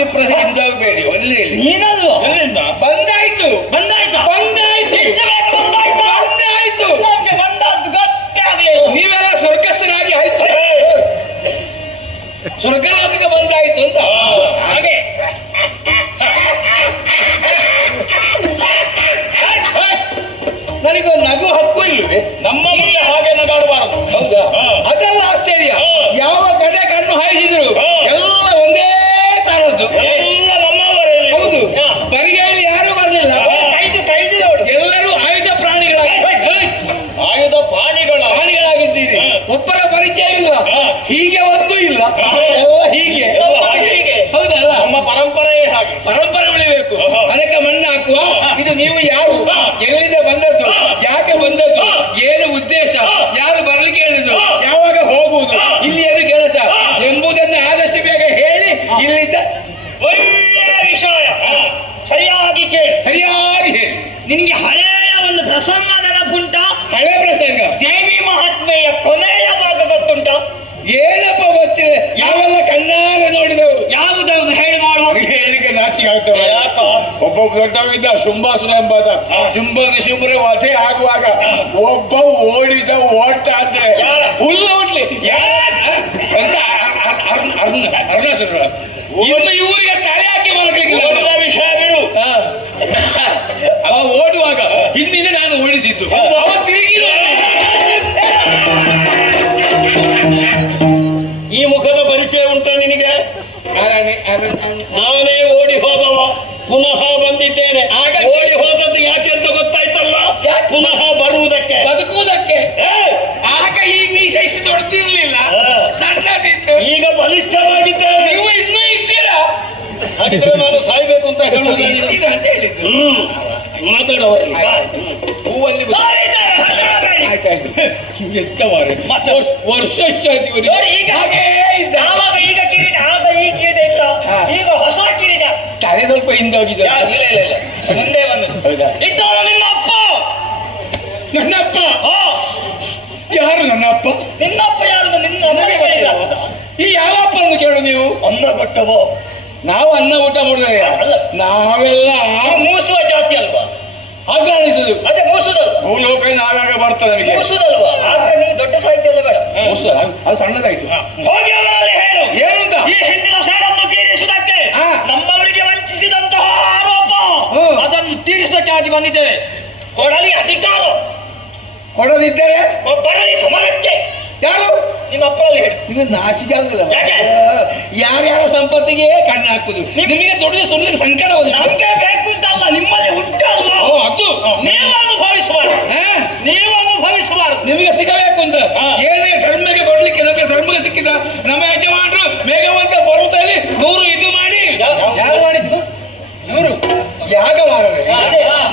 ವ್ಯಾಪ್ತಿ ಪ್ರಸ ಹಿಂದಾಗಬೇಡಿ ಒಳ್ಳೆ ನೀನಲ್ವ ಎಲ್ಲಿಂದ? ಬಂದಾಯ್ತು. ಬಂದಾಯ್ತಾ. ಪರಂಪರೆ ಉಳಿಬೇಕು. ಅದಕ್ಕೆ ಮಣ್ಣು ಹಾಕುವ ಇದು ನೀವು ಯಾರು ಯಾಕೋ? ಒಬ್ಬ ದೊಡ್ಡವಿದ್ದ ಶುಂಭಾಸುರ ಎಂಬಾದ ಶುಂಭ ನಿಶುಂಭರ ವಧೆ ಆಗುವಾಗ ಒಬ್ಬ ಓಡಿದ ಓಟ ಅಂದ್ರೆ ಹುಲ್ಲು ಯಾರ? ಅಂತ ಅರ್- ಅರ್- ಅರ್ಣ ಅರ್ಣ ಸರ್ ಇವನು ಇವರಿಗೆ ಹಾಗಿದ್ರೆ ನಾನು ಸಾಯ್ಬೇಕು ಅಂತ ಹೇಳೋದು. ಹ್ಮ್ ಹೂವಲ್ಲಿ ವರ್ಷ- ಈಗ ಹಾಗೇ ಇದ್ದ. ಯಾವಾಗ ಈಗ ಕಿರೀಟ ಆಗ ಈ ಕಿರೀಟ ಇತ್ತ? ಈಗ ಹೊಸ ಕಿರೀಟ. ತಲೆ ಸ್ವಲ್ಪ ಹಿಂದೋಗಿದೆ ಇಲ್ಲ ಇಲ್ಲ ಇಲ್ಲ. ಮುಂದೆ ಅಪ್ಪ ನನ್ನಪ್ಪ. ಯಾರು ನನ್ನಪ್ಪ? ನಿನ್ನಪ್ಪ ಯಾರು ನಿನ್ನ ಈ ಯಾವ ಅಂತ ಕೇಳು ನೀವು. ಅನ್ನ ಕೊಟ್ಟವೋ ನಾವು ಅನ್ನ ಊಟ ಮಾಡಿದ್ರೆ. ನಾವೆಲ್ಲ ಮೂಸುವ ಜಾತಿ ಅಲ್ವಾ? ಅಗ್ರಾಣಿಸುದು ಅದೇ ಮೂಸುದಲ್ವ ಭೂಲೋಕ ನಾವಾಗ ಬರ್ತದೆ ನಮಗೆ. ಮೂಸುದಲ್ವಾ? ದೊಡ್ಡ ಸಾಹಿತ್ಯ ಎಲ್ಲ ಬೇಡ. ಮೂಸು ಅದು- ಸಣ್ಣದಾಯಿತು. ಹೋಗಿ ಅವರಲ್ಲಿ ಹೇಳು. ಏನಂತ? ಈ ಹಿಂದಿನ ಸಾರನ್ನು ತೀರಿಸುವುದಕ್ಕೆ ನಮ್ಮವರಿಗೆ ವಂಚಿಸಿದಂತಹ ಆರೋಪ. ಅದನ್ನು ಅದನ್ನು ಆಗಿ ಬಂದಿದ್ದೇವೆ ಕೊಡಲಿ ಅಧಿಕಾರ. ಕೊಡದಿದ್ದರೆ? ಬರಲಿ ಸಮರಕ್ಕೆ. ಯಾರು? ನಿಮ್ಮ ಅಪ್ಪರಲ್ಲಿ ಹೇಳಿ. ಇದು ನಾಚಿಕೆ ಆಗುದಿಲ್ಲ ಯಾಕೆ? ಯಾರ್ಯಾರ ಸಂಪತ್ತಿಗೆ ಕಣ್ಣು ಹಾಕುದು? ನಿಮಗೆ ದೊಡ್ಡ ಸುಳ್ಳಿಗೆ ಸಂಕಟ ಹೋದ ನಮ್ಗೆ ಬೇಕು ಅಂತಲ್ಲ ನಿಮ್ಮಲ್ಲಿ ಉಂಟಲ್ಲ ಓ ಅದು ನೀವು ಅನುಭವಿಸಬಾರದು? ನೀವು ಅನುಭವಿಸಬಾರದು. ನಿಮಗೆ ಸಿಗಬೇಕು ಅಂತ. ಏನೇ ಧರ್ಮಕ್ಕೆ ಕೊಡ್ಲಿಕ್ಕೆ ನಮಗೆ ಧರ್ಮಕ್ಕೆ ಸಿಕ್ಕಿದ ನಮ್ಮ ಯಜಮಾನರು ಮೇಘವಂತ ಪರ್ವತದಲ್ಲಿ ನೂರು ಇದು ಮಾಡಿ. ಯಾರು ಮಾಡಿದ್ದು? ನೂರು. ಯಾಗ ಮಾಡಬೇಕು.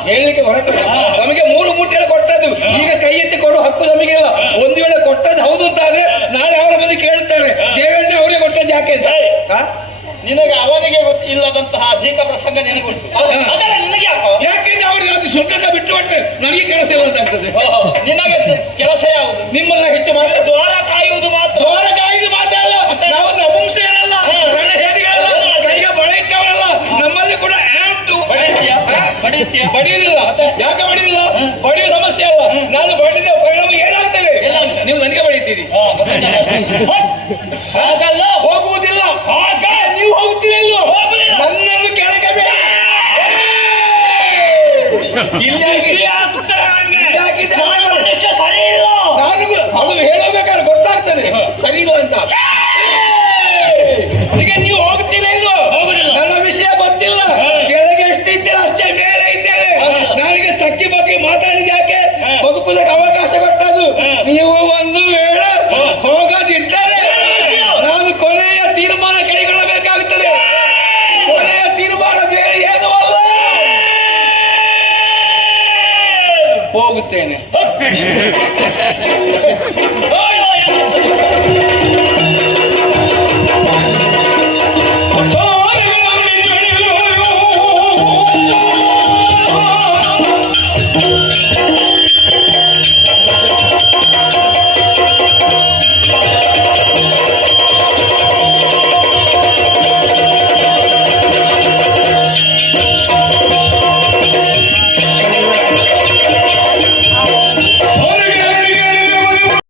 ಹೇಳಲಿಕ್ಕೆ ಹೊರಟು. ನಮಗೆ ಮೂರು ಮೂರ್ತಿಗಳು ಕೊಟ್ಟದ್ದು. ಈಗ ಕೈ ಎತ್ತಿ ಕೊಡೋ ಹಕ್ಕು ನಮಗಿಲ್ಲ ಒಂದು ವೇಳೆ ಕೊಟ್ಟದ್ದು ಹೌದು ಅಂತ ಆದ್ರೆ ನಾಳೆ ಅವರ ಬಂದು ಕೇಳ್ತಾರೆ ದೇವೇಂದ್ರ ಅವರೇ ಕೊಟ್ಟದ್ದು ಯಾಕೆ ಅಂತ ಏಯ್. ಹಾ? ನಿನಗೆ ಅವನಿಗೆ ಇಲ್ಲದಂತಹ ಅಧಿಕ ಪ್ರಸಂಗ ನಿನಗುಂಟು ಅವರಿಗೆ ನಿನಗೆ ಯಾಕೋ? ಯಾಕೆಂದ್ರೆ ಅವರಿಗೆ ಅದು ಸ್ವರ್ಗದ ಬಿಟ್ಟು ಬಿಟ್ಟರೆ ನನಗೆ ಕೆಲಸ ಇಲ್ಲ ಅಂತ ಆಗ್ತದೆ. ನಿನಗೆ ಕೆಲಸ ಯಾವುದು? ನಿಮ್ಮನ್ನ ಹೆಚ್ಚು ಮಾತ್ರ ದ್ವಾರ ಕಾಯುವುದು ಮಾತ್ರ. ದ್ವಾರ ಕಾಯ್ದು ಮಾತಲ್ಲ ನಾವು ನಪುಂಸಕರಲ್ಲ. ರಣ ಹೇಡಿಗಳಲ್ಲ ಕೈಗೆ ಬಳೆ ಇಟ್ಟವರಲ್ಲ. ನಮ್ಮಲ್ಲಿ ಕೂಡ ಆ್ಯಂಟು ಬಡಿಸಿಯ? ಬಡಿಯುವುದಿಲ್ಲ. ಯಾಕೆ ಬಡಿಯುವುದಿಲ್ಲ? ಹೋಗುತ್ತೇನೆ